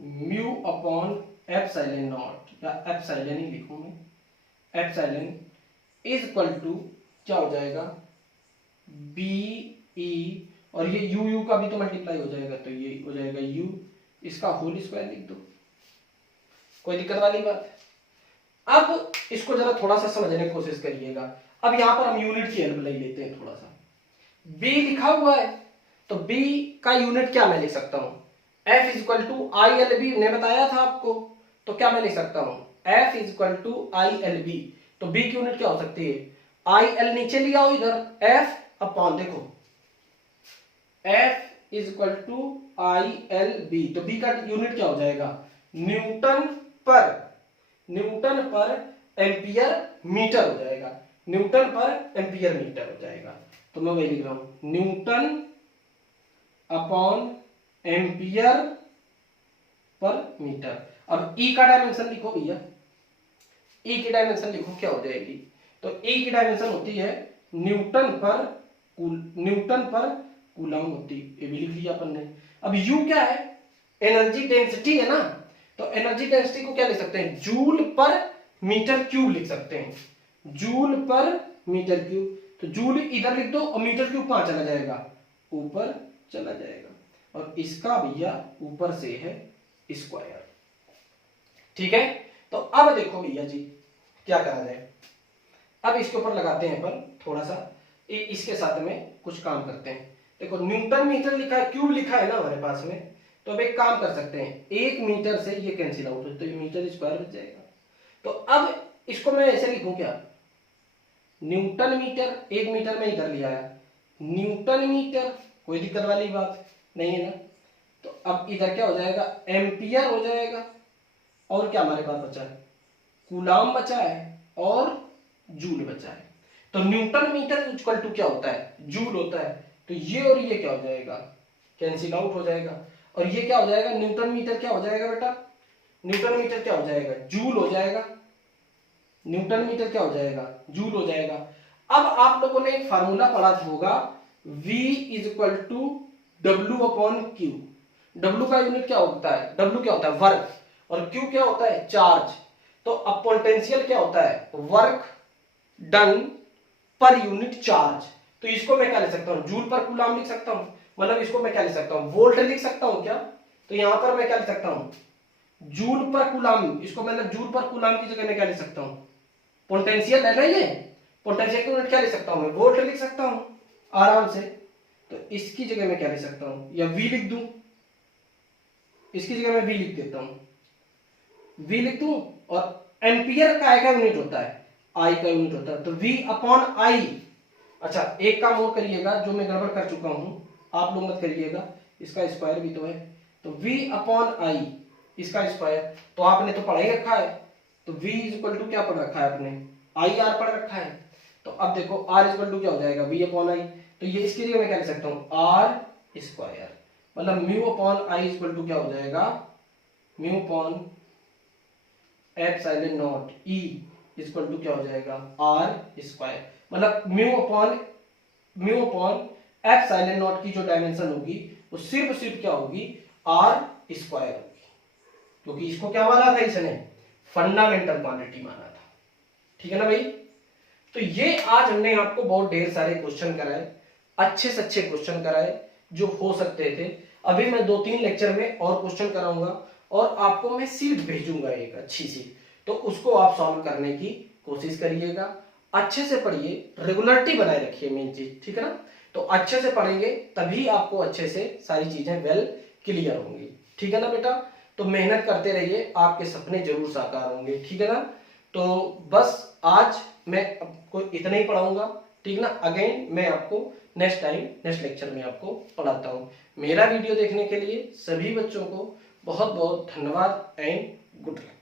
म्यू अपॉन एप्सिलॉन नॉट या एप्सिलॉन ही लिखूंगा, एप्सिलॉन इज इक्वल टू क्या हो जाएगा? बी ई, और ये यू का भी तो मल्टीप्लाई हो जाएगा, तो ये हो जाएगा यू, इसका होल स्क्वायर लिख दो, कोई दिक्कत वाली बात है? अब इसको जरा थोड़ा सा समझने की कोशिश करिएगा। अब यहां पर हम यूनिट की हेल्प ले लेते हैं थोड़ा सा। बी लिखा हुआ है तो बी का यूनिट क्या मैं लिख सकता हूं? F is equal to I L B, ने बताया था आपको, तो क्या मैं लिख सकता हूं? F is equal to I L B. तो B की यूनिट क्या हो सकती है? आई एल नीचे लिया हो इधर, F अपॉन, देखो F is equal to I L B, तो B का यूनिट क्या हो जाएगा? न्यूटन पर एम्पियर मीटर हो जाएगा, न्यूटन पर एम्पियर मीटर हो जाएगा। तो मैं वही लिख रहा हूं, Newton upon ampere per metre. अब E का डायमेंशन लिखो भैया, E की डायमेंशन लिखो, क्या हो जाएगी? तो E की डायमेंशन होती है न्यूटन पर कूलम होती, ये भी लिख लिया अपन ने। अब U क्या है? एनर्जी डेंसिटी है ना, तो एनर्जी डेंसिटी को क्या लिख सकते हैं? जूल पर मीटर क्यूब लिख सकते हैं, जूल पर मीटर क्यूब। तो जूल इधर लिख दो और मीटर क्यूब कहां चला जाएगा? ऊपर चला जाएगा, और इसका भैया ऊपर से है स्क्वायर, ठीक है। तो अब देखो भैया जी क्या करा जाए, अब इसके ऊपर लगाते हैं अपन थोड़ा सा, इसके साथ में कुछ काम करते हैं। देखो न्यूटन मीटर लिखा है, क्यूब लिखा है ना हमारे पास में, तो अब एक काम कर सकते हैं, 1 मीटर से ये कैंसिल आउट हो तो ये मीटर स्क्वायर बच जाएगा। तो अब इसको मैं ऐसे लिखूं क्या? न्यूटन मीटर, 1 मीटर में इधर लिया है, न्यूटन मीटर, कोई दिक्कत वाली बात नहीं है ना। तो अब इधर क्या हो जाएगा? एम्पियर हो जाएगा, और क्या हमारे पास बचा है? कूलाम बचा है और जूल बचा है। तो न्यूटन मीटर इक्वल टू क्या होता है? जूल होता है। तो ये और ये क्या हो जाएगा? कैंसिल आउट हो जाएगा, और ये क्या हो जाएगा? न्यूटन मीटर क्या हो जाएगा बेटा? न्यूटन मीटर क्या हो जाएगा? जूल हो जाएगा। न्यूटन मीटर क्या हो जाएगा? जूल हो जाएगा। अब आप लोगों ने एक फार्मूला पढ़ा होगा, V is equal to W upon Q. W का यूनिट क्या होता है? W क्या होता है? वर्क, और Q क्या होता है? चार्ज। तो अब पोटेंशियल क्या होता है? Work done per unit charge. तो इसको मैं क्या लिख सकता हूं? जूल पर कूलाम लिख सकता हूं, मतलब इसको मैं क्या लिख सकता हूं? वोल्ट लिख सकता हूं क्या? तो यहां पर मैं क्या लिख सकता हूं? जूल पर कूलाम, इसको मतलब जूल पर कूलाम की जगह मैं क्या लिख सकता हूं? पोटेंशियल है ना, ये पोटेंशियल की यूनिट क्या लिख सकता हूं? मैं वोल्ट लिख सकता हूं आराम से। तो इसकी जगह मैं क्या लिख सकता हूं? या V लिख दूं, इसकी जगह मैं V लिख देता हूं, V लिख दूं। और एम्पियर का यूनिट होता है, I का यूनिट होता है, तो V अपॉन I। अच्छा एक काम और करिएगा, जो मैं गड़बड़ कर चुका हूं, आप लोग मत करिएगा, इसका स्क्वायर भी तो है, तो V अपॉन I, इसका स्क्वायर तो आपने तो पढ़ा ही रखा है। तो V इज इक्वल टू क्या पढ़ रखा है आपने? आई आर पढ़ रखा है। तो अब देखो R इज इक्वल टू क्या हो जाएगा? V upon I। तो ये इसकी जगह मैं क्या लिख सकता हूँ? R स्क्वायर, मतलब mu upon I equal to क्या हो जाएगा, mu upon epsilon naught E equal to क्या हो जाएगा, आर स्क्वायर। मतलब म्यू अपॉन एप्सिलॉन नॉट की जो डायमेंशन होगी वो सिर्फ क्या होगी, आर स्क्वायर होगी, क्योंकि इसको क्या माना था इसने, फंडामेंटल क्वांटिटी माना था। ठीक है ना भाई। तो ये आज हमने आपको बहुत ढेर सारे क्वेश्चन कराए, अच्छे से अच्छे क्वेश्चन कराए जो हो सकते थे। अभी मैं 2-3 लेक्चर में और क्वेश्चन कराऊंगा और आपको मैं सीट भेजूंगा एक अच्छी सी, तो उसको आप सॉल्व करने की कोशिश करिएगा। अच्छे से पढ़िए, रेगुलरिटी बनाए रखिए, मेन चीज। ठीक है ना। तो अच्छे से पढ़ेंगे तभी आपको अच्छे से सारी चीजें वेल क्लियर होंगी। ठीक है ना बेटा। तो मेहनत करते रहिए, आपके सपने जरूर साकार होंगे। ठीक है ना। तो बस आज मैं आपको इतना ही पढ़ाऊंगा। ठीक ना। अगेन मैं आपको नेक्स्ट लेक्चर में आपको पढ़ाता हूँ। मेरा वीडियो देखने के लिए सभी बच्चों को बहुत बहुत धन्यवाद एंड गुड लक।